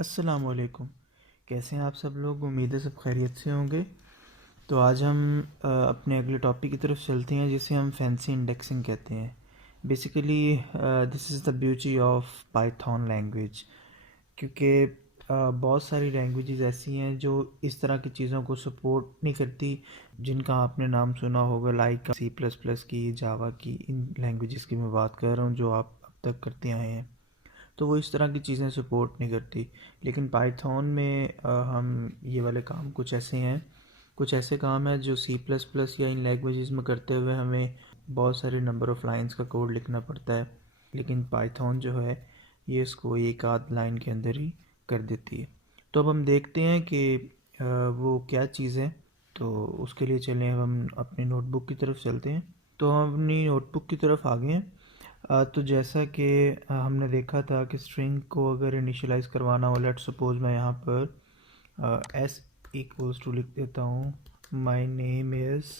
अस्सलामुअलैकुम। कैसे हैं आप सब लोग? उम्मीद है सब खैरियत से होंगे। तो आज हम अपने अगले टॉपिक की तरफ चलते हैं जिसे हम फैंसी इंडेक्सिंग कहते हैं। Basically this is the beauty of Python language, क्योंकि बहुत सारी लैंग्वेजेस ऐसी हैं जो इस तरह की चीज़ों को सपोर्ट नहीं करती, जिनका आपने नाम सुना होगा, लाइक सी प्लस प्लस की, जावा की। इन लैंग्वेजेस की मैं बात कर रहा हूँ जो आप अब तक करते आए हैं। तो वो इस तरह की चीज़ें सपोर्ट नहीं करती। लेकिन पाइथन में हम ये वाले काम कुछ ऐसे हैं, कुछ ऐसे काम हैं जो सी प्लस प्लस या इन लैंग्वेजेस में करते हुए हमें बहुत सारे नंबर ऑफ़ लाइंस का कोड लिखना पड़ता है। लेकिन पाइथन जो है ये इसको एक आध लाइन के अंदर ही कर देती है। तो अब हम देखते हैं कि वो क्या चीज़ है। तो उसके लिए चलें, हम अपनी नोटबुक की तरफ चलते हैं। तो हम अपनी नोटबुक की तरफ आ गए हैं। तो जैसा कि हमने देखा था कि स्ट्रिंग को अगर इनिशियलाइज़ करवाना हो, लेट्स सपोज मैं यहाँ पर एस इक्वल्स टू लिख देता हूँ, my name is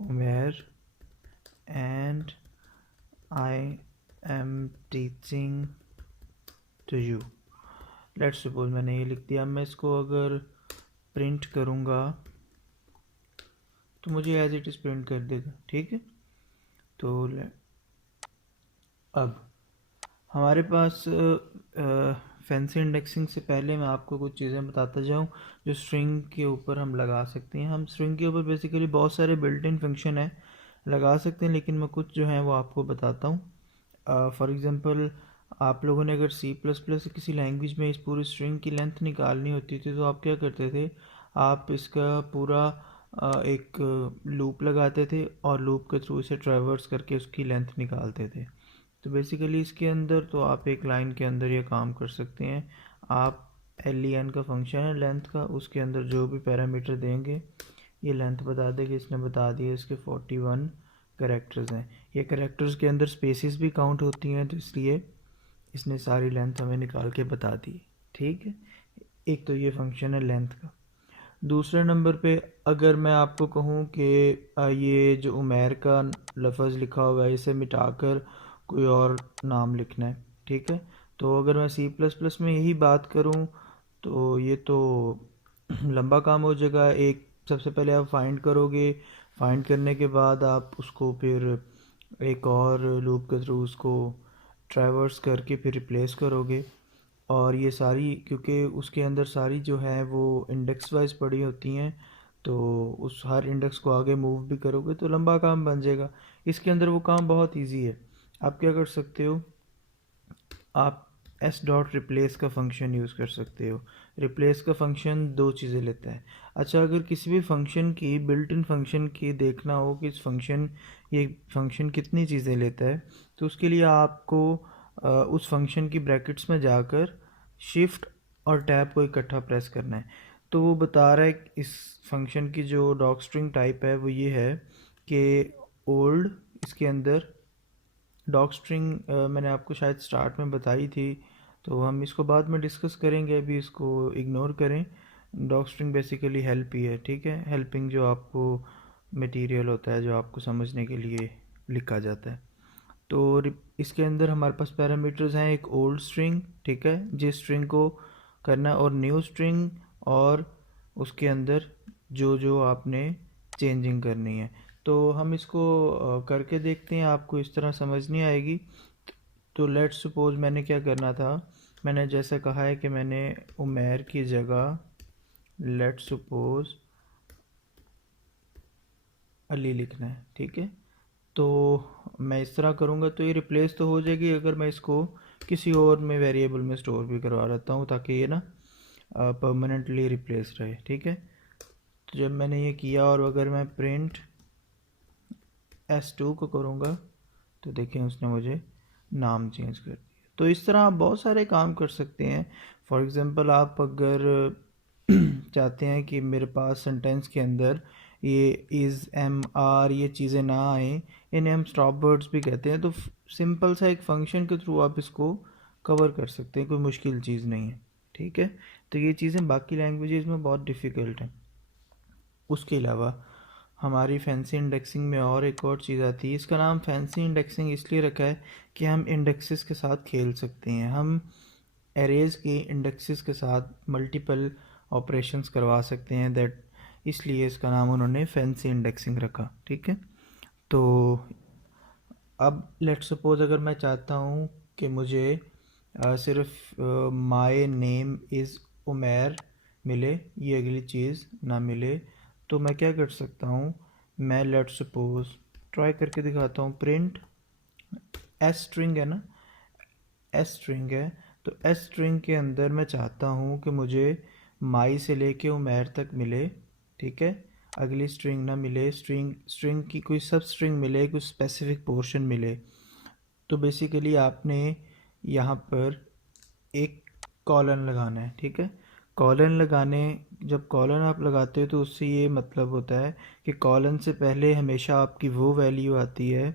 Umair and I am teaching to you. Let's suppose मैंने ये लिख दिया। मैं इसको अगर प्रिंट करूँगा तो मुझे एज इट इज़ प्रिंट कर देगा, ठीक है। तो अब हमारे पास फैंसी इंडेक्सिंग से पहले मैं आपको कुछ चीज़ें बताता जाऊँ जो स्ट्रिंग के ऊपर हम लगा सकते हैं। हम स्ट्रिंग के ऊपर बेसिकली बहुत सारे बिल्ट इन फंक्शन है लगा सकते हैं, लेकिन मैं कुछ जो है वो आपको बताता हूँ। फॉर एग्ज़ाम्पल, आप लोगों ने अगर सी प्लस प्लस किसी लैंग्वेज में इस पूरी स्ट्रिंग की लेंथ निकालनी होती थी तो आप क्या करते थे? आप इसका पूरा एक लूप लगाते थे और लूप के थ्रू इसे ट्रैवर्स करके उसकी लेंथ निकालते थे। तो बेसिकली इसके अंदर तो आप एक लाइन के अंदर ये काम कर सकते हैं। आप len का फंक्शन है लेंथ का, उसके अंदर जो भी पैरामीटर देंगे ये लेंथ बता देगी। इसने बता दिया इसके 41 करेक्टर्स हैं। ये करेक्टर्स के अंदर स्पेसेस भी काउंट होती हैं, तो इसलिए इसने सारी लेंथ हमें निकाल के बता दी, ठीक है। एक तो ये फंक्शन है लेंथ का। दूसरे नंबर पे अगर मैं आपको कहूँ कि ये जो उमेर का लफ्ज़ लिखा हुआ है इसे मिटाकर कोई और नाम लिखना है, ठीक है। तो अगर मैं सी प्लस प्लस में यही बात करूँ तो ये तो लंबा काम हो जाएगा। एक सबसे पहले आप फाइंड करोगे, फाइंड करने के बाद आप उसको फिर एक और लूप के थ्रू उसको ट्रैवर्स करके फिर रिप्लेस करोगे। और ये सारी, क्योंकि उसके अंदर सारी जो है वो इंडेक्स वाइज पड़ी होती हैं, तो उस हर इंडेक्स को आगे मूव भी करोगे तो लंबा काम बन जाएगा। इसके अंदर वो काम बहुत इजी है। आप क्या कर सकते हो? आप एस डॉट रिप्लेस का फंक्शन यूज़ कर सकते हो। रिप्लेस का फंक्शन दो चीज़ें लेता है। अच्छा, अगर किसी भी फंक्शन की बिल्ट इन फंक्शन की देखना हो कि इस फंक्शन ये फंक्शन कितनी चीज़ें लेता है, तो उसके लिए आपको उस फंक्शन की ब्रैकेट्स में जाकर शिफ्ट और टैब को इकट्ठा प्रेस करना है। तो वो बता रहा है कि इस फंक्शन की जो डॉक स्ट्रिंग टाइप है वो ये है कि ओल्ड, इसके अंदर डॉग स्ट्रिंग मैंने आपको शायद स्टार्ट में बताई थी, तो हम इसको बाद में डिस्कस करेंगे, अभी इसको इग्नोर करें। डॉग स्ट्रिंग बेसिकली हेल्प ही है, ठीक है। हेल्पिंग जो आपको मटेरियल होता है जो आपको समझने के लिए लिखा जाता है। तो इसके अंदर हमारे पास पैरामीटर्स हैं, एक ओल्ड स्ट्रिंग, ठीक है, जिस स्ट्रिंग को करना है, और न्यू स्ट्रिंग, और उसके अंदर जो जो आपने चेंजिंग करनी है। तो हम इसको करके देखते हैं, आपको इस तरह समझ नहीं आएगी। तो लेट्स सपोज मैंने क्या करना था, मैंने जैसे कहा है कि मैंने उमेर की जगह लेट्स सपोज अली लिखना है, ठीक है। तो मैं इस तरह करूँगा तो ये रिप्लेस तो हो जाएगी अगर मैं इसको किसी और में वेरिएबल में स्टोर भी करवा लेता हूँ, ताकि ये ना परमानेंटली रिप्लेस रहे, ठीक है। तो जब मैंने ये किया और अगर मैं प्रिंट S2 को करूँगा तो देखें उसने मुझे नाम चेंज कर दिया। तो इस तरह आप बहुत सारे काम कर सकते हैं। फॉर एग्ज़ाम्पल, आप अगर चाहते हैं कि मेरे पास सेंटेंस के अंदर ये इज़ एम आर ये चीज़ें ना आए, इन्हें हम स्टॉप वर्ड्स भी कहते हैं, तो सिंपल सा एक फंक्शन के थ्रू आप इसको कवर कर सकते हैं, कोई मुश्किल चीज़ नहीं है, ठीक है। तो ये चीज़ें बाकी लैंग्वेजेस में बहुत डिफ़िकल्ट हैं। उसके अलावा हमारी फैंसी इंडेक्सिंग में और एक और चीज़ आती है, इसका नाम फैंसी इंडेक्सिंग इसलिए रखा है कि हम इंडेक्सेस के साथ खेल सकते हैं। हम एरेज के इंडेक्सेस के साथ मल्टीपल ऑपरेशंस करवा सकते हैं, दैट इसलिए इसका नाम उन्होंने फैंसी इंडेक्सिंग रखा। ठीक है, तो अब लेट सपोज अगर मैं चाहता हूँ कि मुझे सिर्फ माय नेम इज़ उमैर मिले, ये अगली चीज़ ना मिले, तो मैं क्या कर सकता हूँ, मैं लेट सपोज ट्राई करके दिखाता हूँ। प्रिंट एस स्ट्रिंग है ना, एस स्ट्रिंग है, तो एस स्ट्रिंग के अंदर मैं चाहता हूँ कि मुझे माई से लेके उमैर तक मिले। ठीक है, अगली स्ट्रिंग ना मिले, स्ट्रिंग की कोई सब स्ट्रिंग मिले, कुछ स्पेसिफिक पोर्शन मिले। तो बेसिकली आपने यहाँ पर एक कॉलन लगाना है। ठीक है, कॉलन लगाने, जब कॉलन आप लगाते हो तो उससे ये मतलब होता है कि कॉलन से पहले हमेशा आपकी वो वैल्यू आती है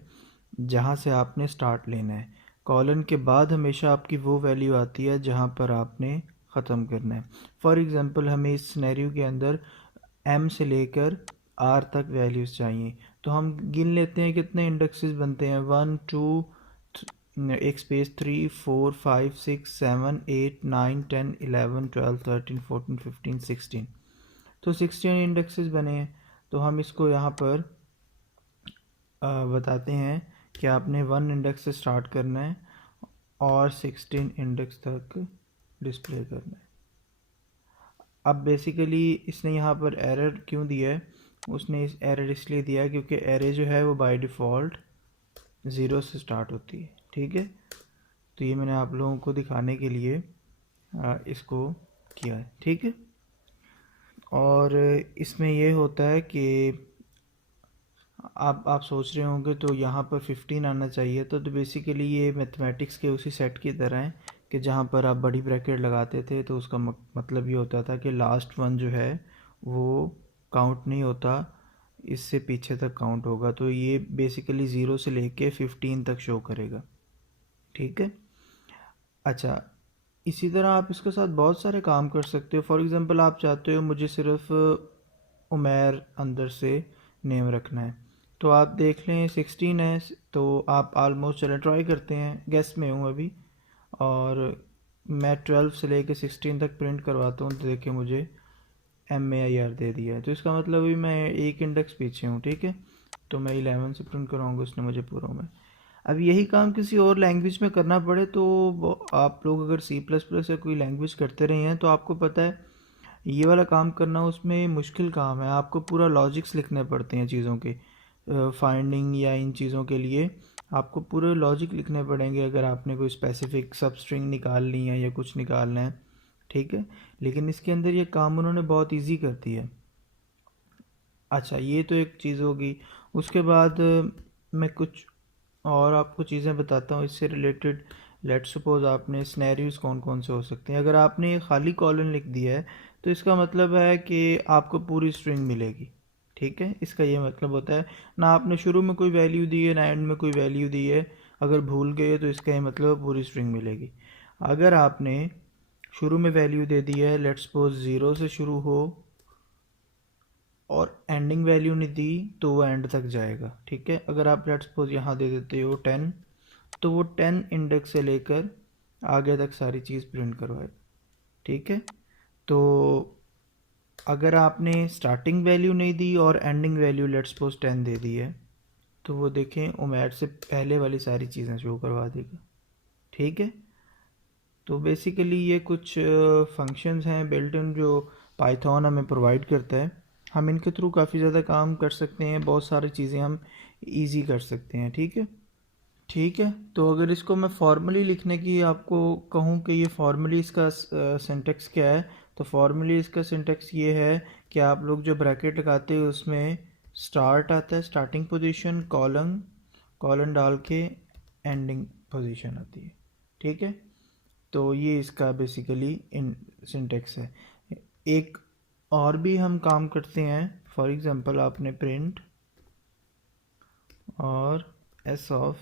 जहाँ से आपने स्टार्ट लेना है, कॉलन के बाद हमेशा आपकी वो वैल्यू आती है जहाँ पर आपने ख़त्म करना है। फॉर एग्ज़ाम्पल हमें इस सिनेरियो के अंदर एम से लेकर आर तक वैल्यूज़ चाहिए, तो हम गिन लेते हैं कितने इंडेक्सेस बनते हैं, 1 2 एक स्पेस 3 4 5 6 7 8 9 10 11 12 13 14 15 16, तो 16 इंडेक्सेस बने हैं। तो हम इसको यहाँ पर बताते हैं कि आपने 1 इंडेक्स से स्टार्ट करना है और 16 इंडेक्स तक डिस्प्ले करना है। अब बेसिकली इसने यहाँ पर एरर क्यों दिया है, उसने इस एरर इसलिए दिया है क्योंकि एरे जो है वो बाय डिफ़ॉल्ट 0 से स्टार्ट होती है। ठीक है, तो ये मैंने आप लोगों को दिखाने के लिए इसको किया है। ठीक है, और इसमें ये होता है कि आप सोच रहे होंगे तो यहाँ पर 15 आना चाहिए, तो बेसिकली ये मैथमेटिक्स के उसी सेट की तरह है कि जहाँ पर आप बड़ी ब्रैकेट लगाते थे तो उसका मतलब ये होता था कि लास्ट वन जो है वो काउंट नहीं होता, इससे पीछे तक काउंट होगा, तो ये बेसिकली 0 से लेके 15 तक शो करेगा। ठीक है, अच्छा, इसी तरह आप इसके साथ बहुत सारे काम कर सकते हो। फॉर एग्ज़ाम्पल आप चाहते हो मुझे सिर्फ उमैर अंदर से नेम रखना है, तो आप देख लें 16 है, तो आप आलमोस्ट, चलें ट्राई करते हैं, गेस में हूँ अभी, और मैं 12 से लेके 16 तक प्रिंट करवाता हूँ, तो देखिए मुझे MAIR दे दिया है, तो इसका मतलब अभी मैं एक इंडेक्स पीछे हूँ। ठीक है, तो मैं 11 से प्रिंट कराऊँगा, उसने मुझे पूरा में। अब यही काम किसी और लैंग्वेज में करना पड़े तो आप लोग अगर C++ या कोई लैंग्वेज करते रहे हैं तो आपको पता है ये वाला काम करना उसमें मुश्किल काम है, आपको पूरा लॉजिक्स लिखने पड़ते हैं चीज़ों के, फाइंडिंग या इन चीज़ों के लिए आपको पूरे लॉजिक लिखने पड़ेंगे अगर आपने कोई स्पेसिफिक सब स्ट्रिंग निकालनी है या कुछ निकालना है। ठीक है, लेकिन इसके अंदर ये काम उन्होंने बहुत ईजी कर दिया है। अच्छा, ये तो एक चीज़ होगी, उसके बाद मैं कुछ और आपको चीज़ें बताता हूँ इससे रिलेटेड। लेट सपोज आपने स्नैरियोज कौन कौन से हो सकते हैं, अगर आपने खाली कॉलन लिख दिया है तो इसका मतलब है कि आपको पूरी स्ट्रिंग मिलेगी। ठीक है, इसका ये मतलब होता है ना आपने शुरू में कोई वैल्यू दी है ना एंड में कोई वैल्यू दी है, अगर भूल गए तो इसका ये मतलब पूरी स्ट्रिंग मिलेगी। अगर आपने शुरू में वैल्यू दे दी है, लेट सपोज 0 से शुरू हो और एंडिंग वैल्यू नहीं दी तो वो एंड तक जाएगा। ठीक है, अगर आप लेट्स सपोज यहाँ दे देते हो 10, तो वो 10 इंडेक्स से लेकर आगे तक सारी चीज़ प्रिंट करवाए। ठीक है, तो अगर आपने स्टार्टिंग वैल्यू नहीं दी और एंडिंग वैल्यू लेट्स सपोज 10 दे दी है, तो वो देखें उमैर से पहले वाली सारी चीज़ें शो करवा देगा। ठीक है, तो बेसिकली ये कुछ फंक्शंस हैं बिल्ट इन जो पाइथन हमें प्रोवाइड करता है, हम इनके थ्रू काफ़ी ज़्यादा काम कर सकते हैं, बहुत सारी चीज़ें हम इजी कर सकते हैं। ठीक है, ठीक है, तो अगर इसको मैं फॉर्मली लिखने की आपको कहूँ कि ये फॉर्मली इसका सिंटेक्स क्या है, तो फॉर्मली इसका सिंटेक्स ये है कि आप लोग जो ब्रैकेट लगाते हो उसमें स्टार्ट आता है, स्टार्टिंग पोजीशन, कॉलन कॉलन डाल के एंडिंग पोजीशन आती है। ठीक है, तो ये इसका बेसिकली इन सिंटेक्स है। एक और भी हम काम करते हैं, फॉर एग्जांपल आपने प्रिंट और एस ऑफ,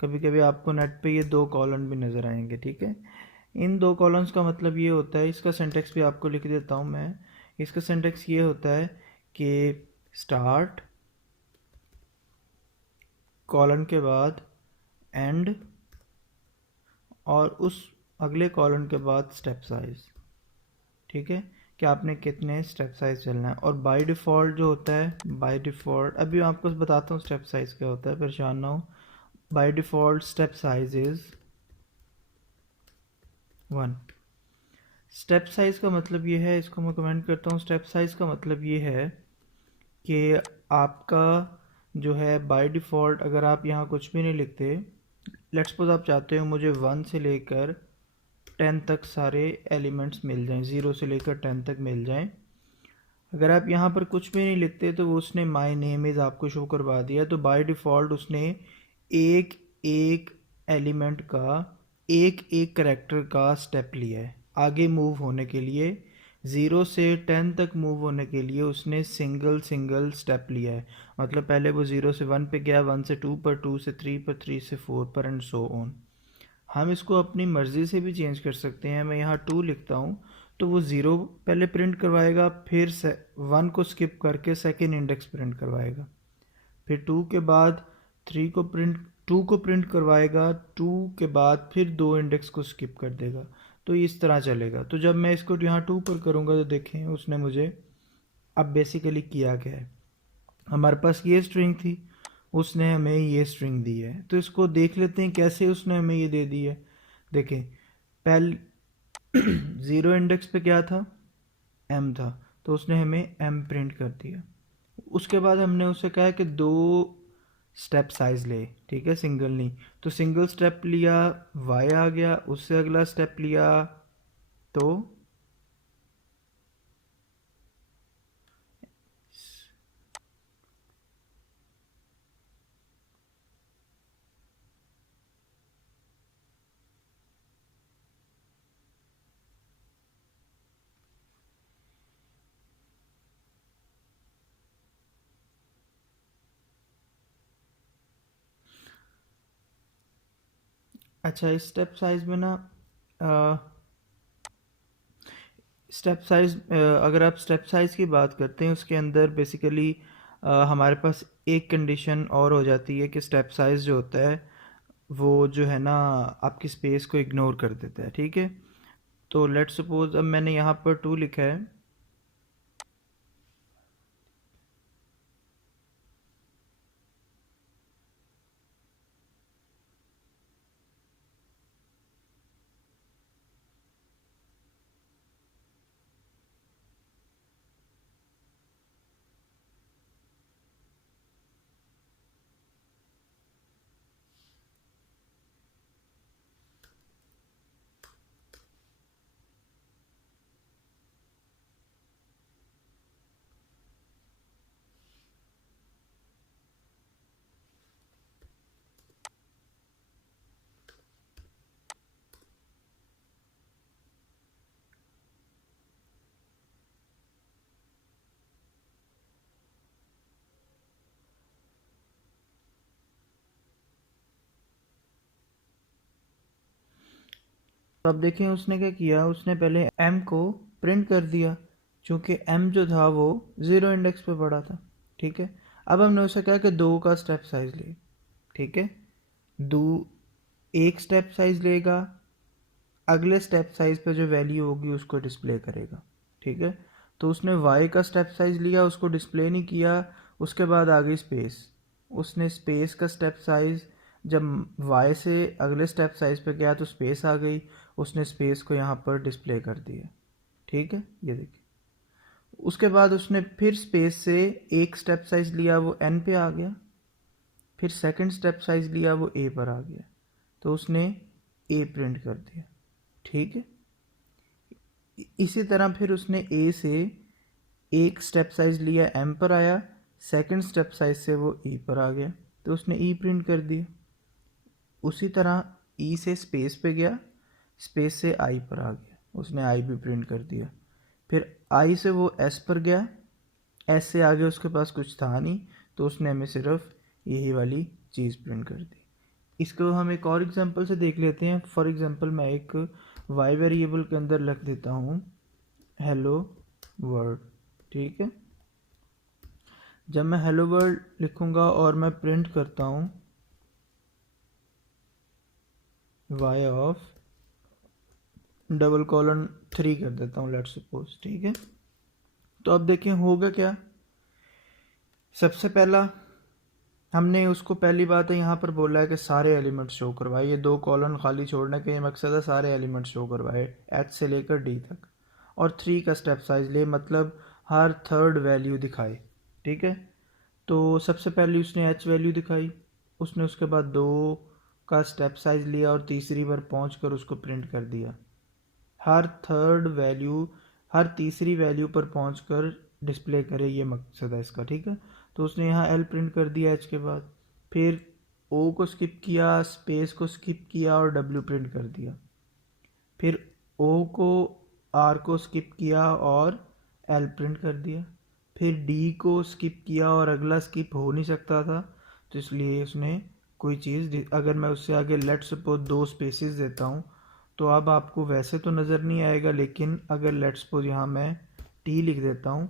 कभी कभी आपको नेट पे ये दो कॉलन भी नज़र आएंगे। ठीक है, इन दो कॉलम्स का मतलब ये होता है, इसका सिंटेक्स भी आपको लिख देता हूँ मैं, इसका सिंटेक्स ये होता है कि स्टार्ट कॉलन के बाद एंड और उस अगले कॉलम के बाद स्टेप साइज, ठीक है, कि आपने कितने स्टेप साइज चलना है। और बाय डिफ़ॉल्ट जो होता है, बाय डिफ़ॉल्ट अभी मैं आपको बताता हूँ स्टेप साइज क्या होता है, परेशान ना हो। By default step size is 1। Step size का मतलब ये है, इसको मैं कमेंट करता हूँ, स्टेप साइज का मतलब ये है कि आपका जो है बाय डिफ़ॉल्ट, अगर आप यहाँ कुछ भी नहीं लिखते, लेट्स सपोज आप चाहते हो मुझे 1 से लेकर 10 तक सारे एलिमेंट्स मिल जाएं, 0 से लेकर 10 तक मिल जाएं, अगर आप यहाँ पर कुछ भी नहीं लिखते तो वो उसने माय नेम इज़ आपको शो करवा दिया। तो बाय डिफ़ॉल्ट उसने एक एक एलिमेंट का एक एक करेक्टर का स्टेप लिया है आगे मूव होने के लिए। 0 से 10 तक मूव होने के लिए उसने सिंगल सिंगल स्टेप लिया है। मतलब पहले वो 0 से 1 पे गया, 1 से 2 पर, 2 से 3 पर, 3 से 4 पर, एंड सो ऑन। हम इसको अपनी मर्ज़ी से भी चेंज कर सकते हैं। मैं यहाँ 2 लिखता हूँ तो वो 0 पहले प्रिंट करवाएगा, फिर 1 को स्किप करके सेकेंड इंडेक्स प्रिंट करवाएगा, फिर 2 के बाद 3 को प्रिंट 2 को प्रिंट करवाएगा, 2 के बाद फिर 2 इंडेक्स को स्किप कर देगा। तो इस तरह चलेगा। तो जब मैं इसको यहाँ 2 पर करूँगा तो देखें उसने मुझे अब बेसिकली किया क्या है, हमारे पास ये स्ट्रिंग थी, उसने हमें ये स्ट्रिंग दी है। तो इसको देख लेते हैं कैसे उसने हमें ये दे दी है। देखें, पहले 0 इंडेक्स पे क्या था, एम था, तो उसने हमें एम प्रिंट कर दिया। उसके बाद हमने उससे कहा कि 2 स्टेप साइज ले, ठीक है, सिंगल नहीं। तो सिंगल स्टेप लिया, वाई आ गया, उससे अगला स्टेप लिया तो अच्छा, इस स्टेप साइज में ना स्टेप साइज, अगर आप स्टेप साइज की बात करते हैं उसके अंदर बेसिकली हमारे पास एक कंडीशन और हो जाती है कि स्टेप साइज जो होता है वो जो है ना आपकी स्पेस को इग्नोर कर देता है, ठीक है। तो लेट्स सपोज अब मैंने यहाँ पर 2 लिखा है, तो अब देखें उसने क्या किया, उसने पहले m को प्रिंट कर दिया, क्योंकि m जो था वो 0 इंडेक्स पे पड़ा था, ठीक है। अब हमने उसे कहा कि 2 का स्टेप साइज ले, ठीक है, 2 एक स्टेप साइज लेगा, अगले स्टेप साइज पे जो वैल्यू होगी उसको डिस्प्ले करेगा, ठीक है। तो उसने y का स्टेप साइज लिया, उसको डिस्प्ले नहीं किया, उसके बाद आ गई स्पेस, उसने स्पेस का स्टेप साइज, जब y से अगले स्टेप साइज पे गया तो स्पेस आ गई, उसने स्पेस को यहाँ पर डिस्प्ले कर दिया, ठीक है, ये देखिए। उसके बाद उसने फिर स्पेस से एक स्टेप साइज लिया, वो n पे आ गया, फिर सेकंड स्टेप साइज लिया, वो a पर आ गया, तो उसने a प्रिंट कर दिया, ठीक है। इसी तरह फिर उसने ए से एक स्टेप साइज लिया, एम पर आया, सेकंड स्टेप साइज से वो ई पर आ गया, तो उसने ई प्रिंट कर दिया। उसी तरह ई से स्पेस पे गया, स्पेस से आई पर आ गया, उसने आई भी प्रिंट कर दिया। फिर आई से वो एस पर गया, एस से आगे उसके पास कुछ था नहीं, तो उसने हमें सिर्फ यही वाली चीज़ प्रिंट कर दी। इसको हम एक और एग्जांपल से देख लेते हैं। फॉर एग्जांपल मैं एक वाई वेरिएबल के अंदर लिख देता हूँ हेलो वर्ल्ड, ठीक है। जब मैं हेलो वर्ल्ड लिखूँगा और मैं प्रिंट करता हूँ y ऑफ डबल कॉलन 3 कर देता हूँ लेट्स सपोज, ठीक है। तो अब देखें होगा क्या। सबसे पहला हमने उसको, पहली बात है यहाँ पर बोला है कि सारे एलिमेंट शो करवाए, ये 2 कॉलन खाली छोड़ने का ये मकसद है, सारे एलिमेंट शो करवाए एच से लेकर डी तक। और 3 का स्टेप साइज ले, मतलब हर थर्ड वैल्यू दिखाए, ठीक है। तो सबसे पहले उसने एच वैल्यू दिखाई, उसने उसके बाद 2 का स्टेप साइज लिया और तीसरी बार पहुँच कर उसको प्रिंट कर दिया। हर थर्ड वैल्यू, हर तीसरी वैल्यू पर पहुंचकर डिस्प्ले करे, ये मकसद है इसका, ठीक है। तो उसने यहाँ एल प्रिंट कर दिया एच के बाद, फिर ओ को स्किप किया, स्पेस को स्किप किया और डब्ल्यू प्रिंट कर दिया, फिर ओ को आर को स्किप किया और एल प्रिंट कर दिया, फिर डी को स्किप किया और अगला स्किप हो नहीं सकता था तो इसलिए उसने कोई चीज़, अगर मैं उससे आगे लेट सपोज 2 स्पेसेस देता हूँ तो अब आपको वैसे तो नज़र नहीं आएगा, लेकिन अगर लेट सपोज यहाँ मैं टी लिख देता हूँ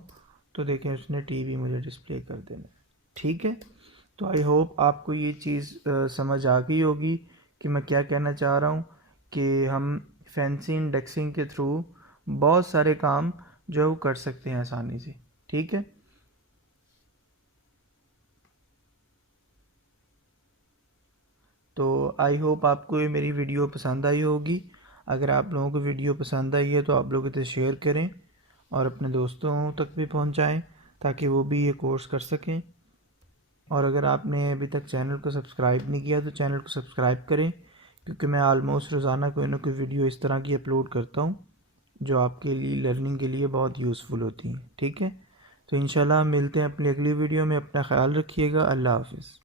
तो देखें उसने टी भी मुझे डिस्प्ले कर देना, ठीक है। तो आई होप आपको ये चीज़ समझ आ गई होगी कि मैं क्या कहना चाह रहा हूँ, कि हम फैंसी इंडेक्सिंग के थ्रू बहुत सारे काम जो है वो कर सकते हैं आसानी से, ठीक है। तो आई होप आपको ये मेरी वीडियो पसंद आई होगी। अगर आप लोगों को वीडियो पसंद आई है तो आप लोग इसे शेयर करें और अपने दोस्तों तक भी पहुंचाएं ताकि वो भी ये कोर्स कर सकें। और अगर आपने अभी तक चैनल को सब्सक्राइब नहीं किया तो चैनल को सब्सक्राइब करें, क्योंकि मैं ऑलमोस्ट रोज़ाना कोई ना कोई वीडियो इस तरह की अपलोड करता हूँ जो आपके लिए लर्निंग के लिए बहुत यूज़फुल होती हैं, ठीक है। तो इंशाल्लाह मिलते हैं अपनी अगली वीडियो में। अपना ख्याल रखिएगा। अल्लाह हाफिज़।